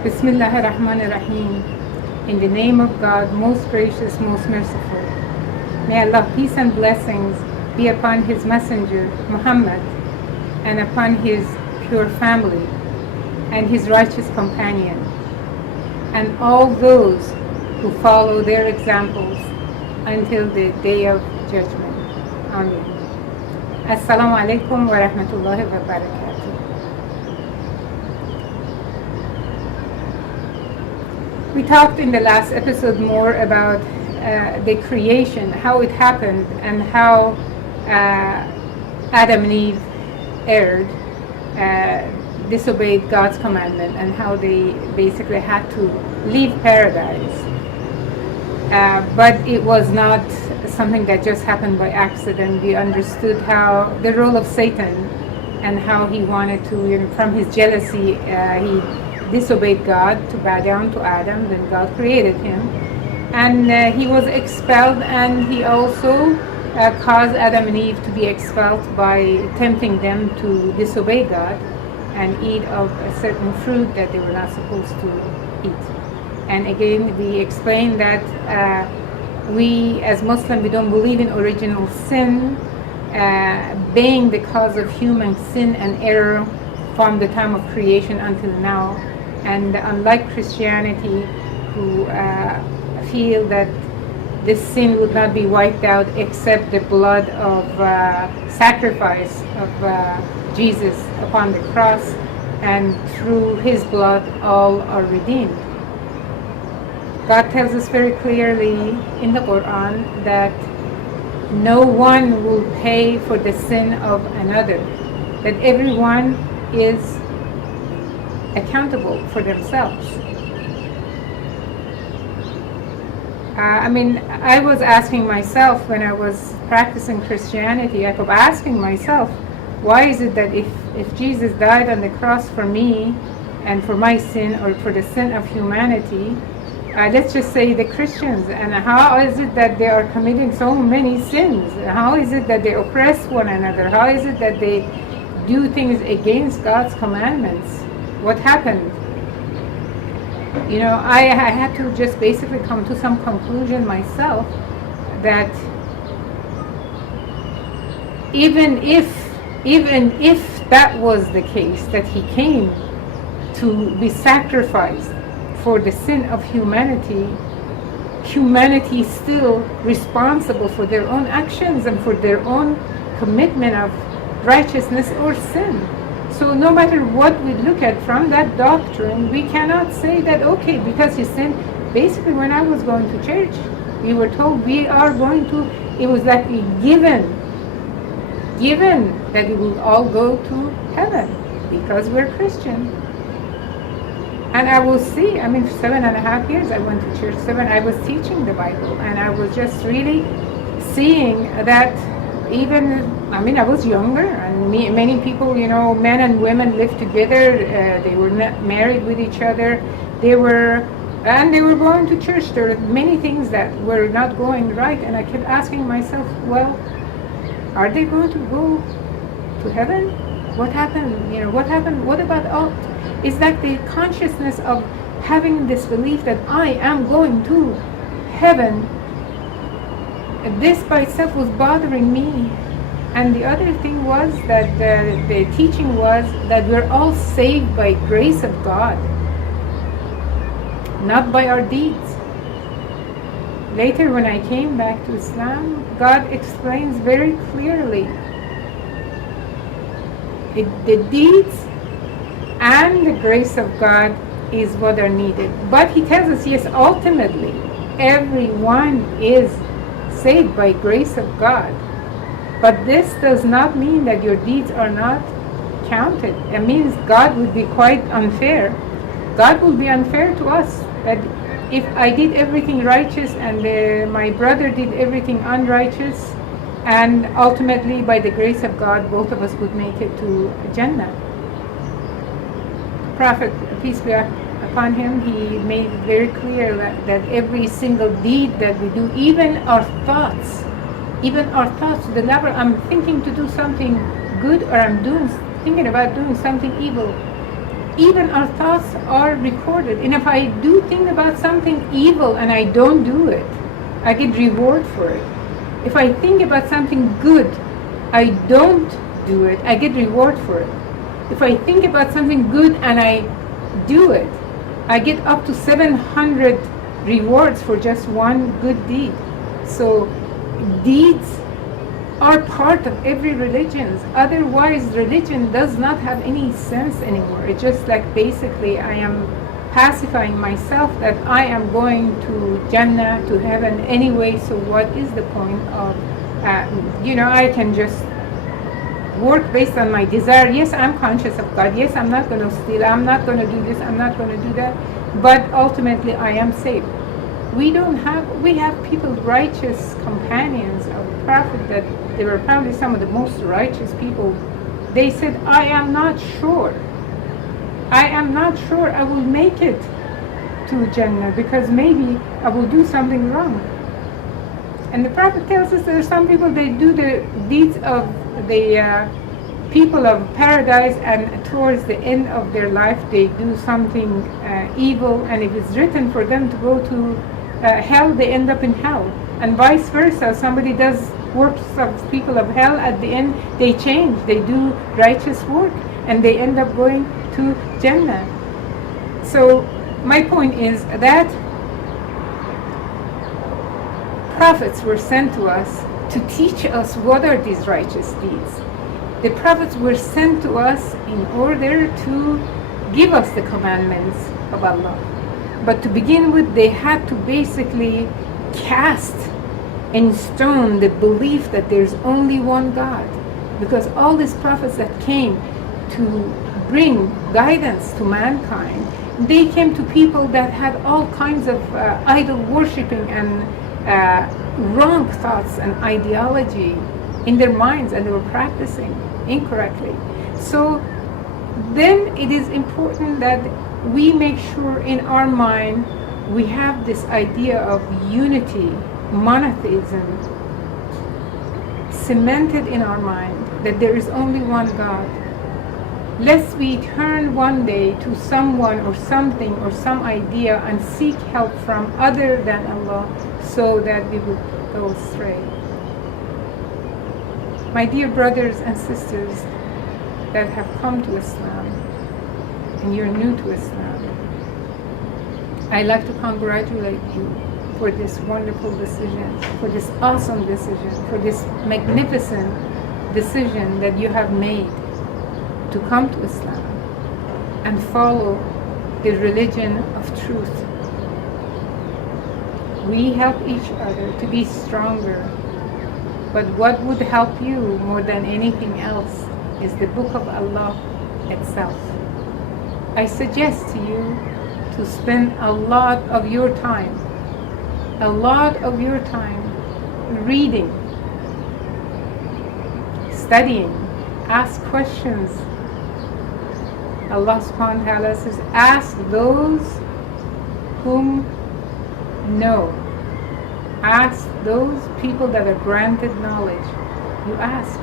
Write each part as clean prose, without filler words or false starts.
Bismillahir Rahmanir Rahim. In the name of God, most gracious, most merciful. May Allah peace and blessings be upon His messenger, Muhammad, and upon his pure family, and his righteous companion, and all those who follow their examples until the day of judgment. Amen. Assalamu alaikum wa rahmatullahi wa barakatuh. We talked in the last episode more about the creation, how it happened, and how Adam and Eve erred, disobeyed God's commandment, and how they basically had to leave paradise. But it was not something that just happened by accident. We understood how the role of Satan and how he wanted to, from his jealousy, he disobeyed God to bow down to Adam. Then God created him, and he was expelled, and he also caused Adam and Eve to be expelled by tempting them to disobey God and eat of a certain fruit that they were not supposed to eat. And again, we explained that we as Muslims, we don't believe in original sin being the cause of human sin and error from the time of creation until now. And unlike Christianity, who feel that this sin would not be wiped out except the blood of sacrifice of Jesus upon the cross, and through his blood all are redeemed. God tells us very clearly in the Quran that no one will pay for the sin of another, that everyone is accountable for themselves. I was asking myself when I was practicing Christianity, I kept asking myself, why is it that if Jesus died on the cross for me and for my sin, or for the sin of humanity, let's just say the Christians, and how is it that they are committing so many sins? How is it that they oppress one another? How is it that they do things against God's commandments? What happened? I had to just basically come to some conclusion myself that even if that was the case, that he came to be sacrificed for the sin of humanity is still responsible for their own actions and for their own commitment of righteousness or sin. So no matter what we look at from that doctrine, we cannot say that, okay, because he sinned. Basically, when I was going to church, we were told we are going to, it was like given that we will all go to heaven because we're Christian. And I will see, 7.5 years I went to church, I was teaching the Bible, and I was just really seeing that I was younger, and many people, men and women lived together, they were not married with each other, they were going to church. There were many things that were not going right, and I kept asking myself, well, are they going to go to heaven? What happened? What happened? What about all? It's like the consciousness of having this belief that I am going to heaven. This by itself was bothering me. And the other thing was that the teaching was that we're all saved by grace of God, not by our deeds. Later, when I came back to Islam, God explains very clearly the deeds and the grace of God is what are needed. But he tells us, yes, ultimately, everyone is saved by grace of God. But this does not mean that your deeds are not counted. It means God would be quite unfair. God will be unfair to us. That if I did everything righteous and my brother did everything unrighteous, and ultimately by the grace of God, both of us would make it to Jannah. Prophet, peace be upon him, he made it very clear that every single deed that we do, even our thoughts, to the level I'm thinking to do something good, or I'm thinking about doing something evil, Even our thoughts are recorded. And if I do think about something evil and I don't do it, I get reward for it. If I think about something good, I don't do it, I get reward for it. If I think about something good and I do it, I get up to 700 rewards for just one good deed. So deeds are part of every religion. Otherwise, religion does not have any sense anymore. It's just like basically I am pacifying myself that I am going to Jannah, to heaven anyway, so what is the point of, I can just work based on my desire. Yes, I'm conscious of God. Yes, I'm not going to steal. I'm not going to do this. I'm not going to do that. But ultimately, I am saved. We have people, righteous companions of the Prophet, that they were probably some of the most righteous people. They said, I am not sure I will make it to Jannah because maybe I will do something wrong. And the Prophet tells us there are some people, they do the deeds of the people of paradise, and towards the end of their life they do something evil, and if it's written for them to go to hell, they end up in hell. And vice versa, somebody does works of people of hell, at the end they change, they do righteous work, and they end up going to Jannah. So my point is that prophets were sent to us to teach us what are these righteous deeds. The prophets were sent to us in order to give us the commandments of Allah. But to begin with, they had to basically cast in stone the belief that there's only one God. Because all these prophets that came to bring guidance to mankind, they came to people that had all kinds of idol worshipping and wrong thoughts and ideology in their minds, and they were practicing incorrectly. So then it is important that we make sure in our mind we have this idea of unity, monotheism, cemented in our mind, that there is only one God. Lest we turn one day to someone or something or some idea and seek help from other than Allah, so that we would go astray. My dear brothers and sisters that have come to Islam, and you're new to Islam, I'd like to congratulate you for this wonderful decision, for this awesome decision, for this magnificent decision that you have made to come to Islam and follow the religion of truth. We help each other to be stronger, but what would help you more than anything else is the Book of Allah itself. I suggest to you to spend a lot of your time reading, studying, ask questions. Allah subhanahu wa ta'ala says, ask those whom know. Ask those people that are granted knowledge. You ask.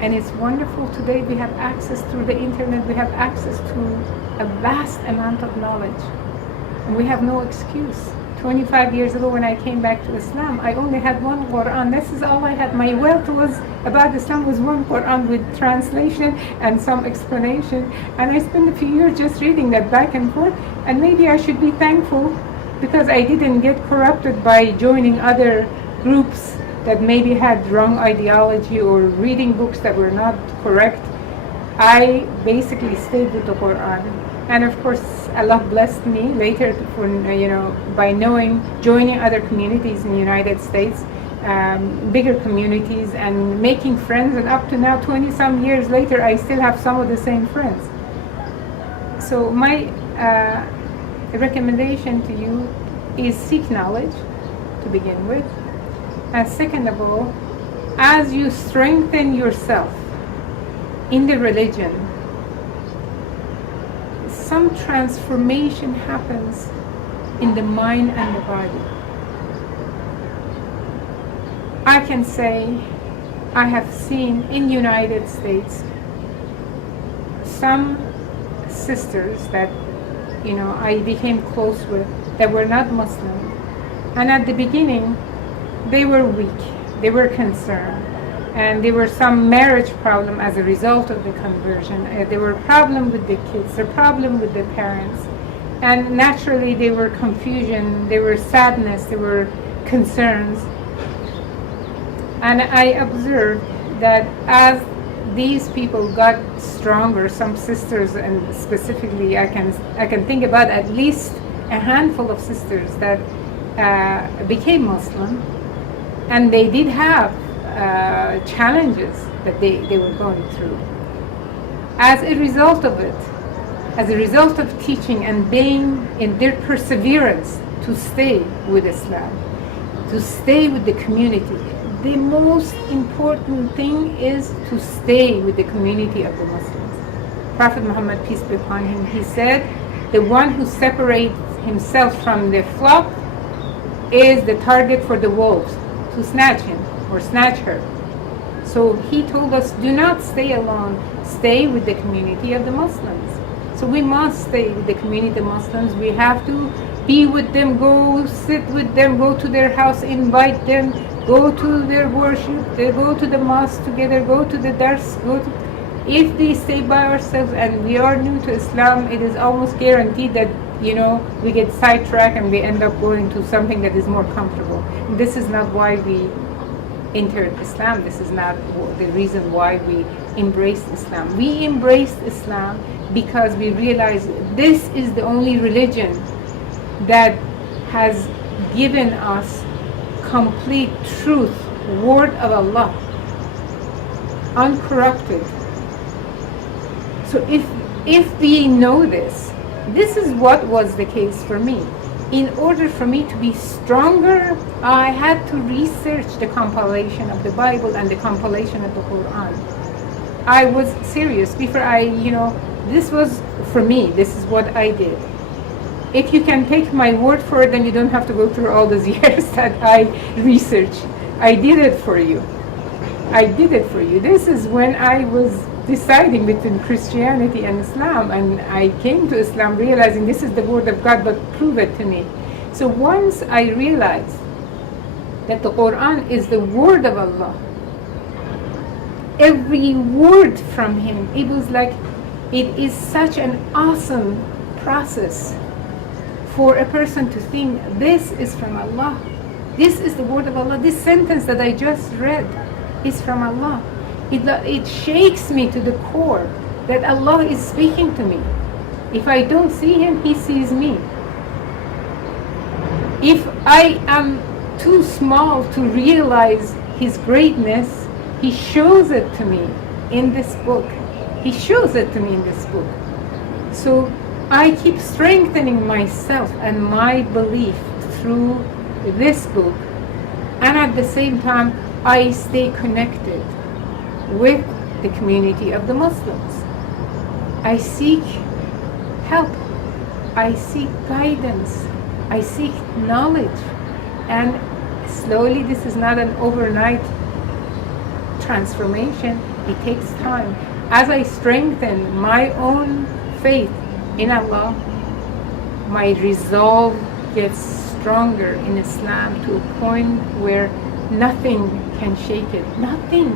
And it's wonderful today we have access through the internet, we have access to a vast amount of knowledge. And we have no excuse. 25 years ago when I came back to Islam, I only had one Quran. This is all I had. My wealth was about Islam was one Quran with translation and some explanation. And I spent a few years just reading that back and forth. And maybe I should be thankful because I didn't get corrupted by joining other groups that maybe had wrong ideology or reading books that were not correct. I basically stayed with the Quran. And of course, Allah blessed me later for, by joining other communities in the United States, bigger communities, and making friends. And up to now, 20 some years later, I still have some of the same friends. So my recommendation to you is seek knowledge to begin with. And second of all, as you strengthen yourself in the religion, some transformation happens in the mind and the body. I can say I have seen in United States some sisters that, I became close with that were not Muslim. And at the beginning, they were weak, they were concerned, and there were some marriage problem as a result of the conversion. There were problem with the kids, the problem with the parents, and naturally there were confusion, there were sadness, there were concerns. And I observed that as these people got stronger, some sisters, and specifically I can think about at least a handful of sisters that became Muslim, and they did have challenges that they were going through. As a result of it, as a result of teaching and being in their perseverance to stay with Islam, to stay with the community, the most important thing is to stay with the community of the Muslims. Prophet Muhammad, peace be upon him, he said, the one who separates himself from the flock is the target for the wolves to snatch him or snatch her. So he told us, do not stay alone, stay with the community of the Muslims. So we must stay with the community of Muslims. We have to be with them, go sit with them, go to their house, invite them, go to their worship, they go to the mosque together, go to the dars, if they stay by ourselves and we are new to Islam, it is almost guaranteed that we get sidetracked and we end up going to something that is more comfortable. This is not why we entered Islam. This is not the reason why we embraced Islam. We embraced Islam because we realized this is the only religion that has given us complete truth, word of Allah, uncorrupted. So if we know this is what was the case for me. In order for me to be stronger, I had to research the compilation of the Bible and the compilation of the Quran. I was serious before this was for me, this is what I did. If you can take my word for it, then you don't have to go through all those years that I researched. I did it for you. I did it for you. This is when I was deciding between Christianity and Islam, and I came to Islam realizing this is the word of God, but prove it to me. So once I realized that the Quran is the word of Allah, every word from him, it was like, it is such an awesome process for a person to think this is from Allah, this is the word of Allah, this sentence that I just read is from Allah. It shakes me to the core that Allah is speaking to me. If I don't see him, he sees me. If I am too small to realize his greatness, he shows it to me in this book. He shows it to me in this book. So I keep strengthening myself and my belief through this book, and at the same time I stay connected with the community of the Muslims. I seek help, I seek guidance, I seek knowledge, and slowly, this is not an overnight transformation, it takes time. As I strengthen my own faith in Allah, my resolve gets stronger in Islam to a point where nothing can shake it. Nothing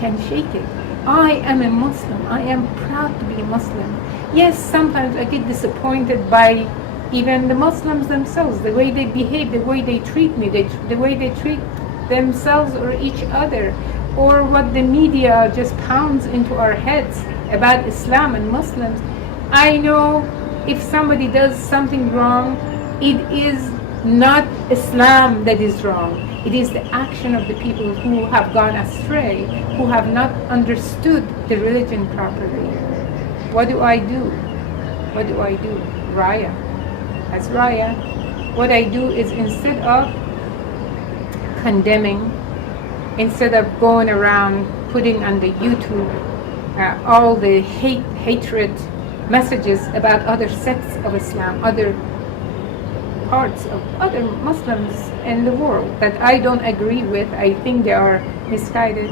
can shake it. I am a Muslim. I am proud to be a Muslim. Yes, sometimes I get disappointed by even the Muslims themselves, the way they behave, the way they treat me, the way they treat themselves or each other, or what the media just pounds into our heads about Islam and Muslims. I know if somebody does something wrong, it is not Islam that is wrong. It is the action of the people who have gone astray, who have not understood the religion properly. What do I do? What do I do? Raya. As Raya, what I do is, instead of condemning, instead of going around putting on the YouTube all the hatred messages about other sects of Islam, other parts of other Muslims in the world that I don't agree with, I think they are misguided,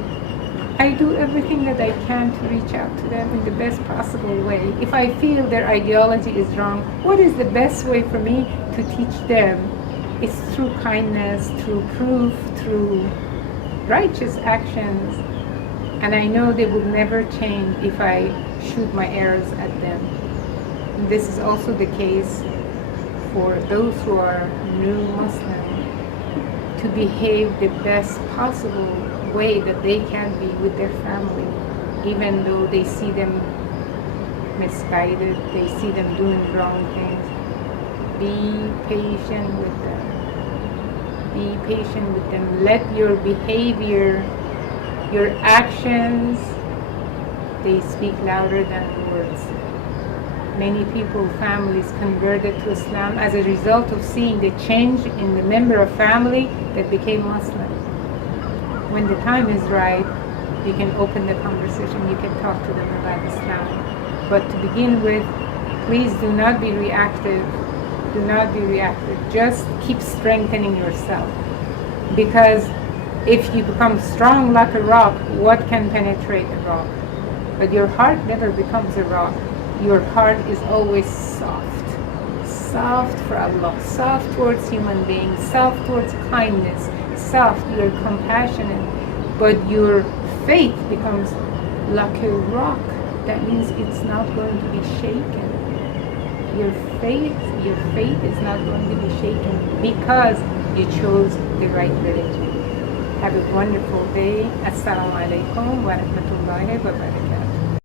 I do everything that I can to reach out to them in the best possible way. If I feel their ideology is wrong, what is the best way for me to teach them? It's through kindness, through proof, through righteous actions. And I know they will never change if I shoot my arrows at them. And this is also the case for those who are new Muslim, to behave the best possible way that they can be with their family, even though they see them misguided, they see them doing wrong things. Be patient with them. Be patient with them. Let your behavior, your actions, they speak louder than words. Many people, families converted to Islam as a result of seeing the change in the member of family that became Muslim. When the time is right, you can open the conversation, you can talk to them about Islam. But to begin with, please do not be reactive. Do not be reactive. Just keep strengthening yourself. Because if you become strong like a rock, what can penetrate a rock? But your heart never becomes a rock. Your heart is always soft. Soft for Allah. Soft towards human beings. Soft towards kindness. Soft, you're compassionate. But your faith becomes like a rock. That means it's not going to be shaken. Your faith is not going to be shaken because you chose the right religion. Have a wonderful day. Assalamu alaikum wa rahmatullahi wa barakatuh.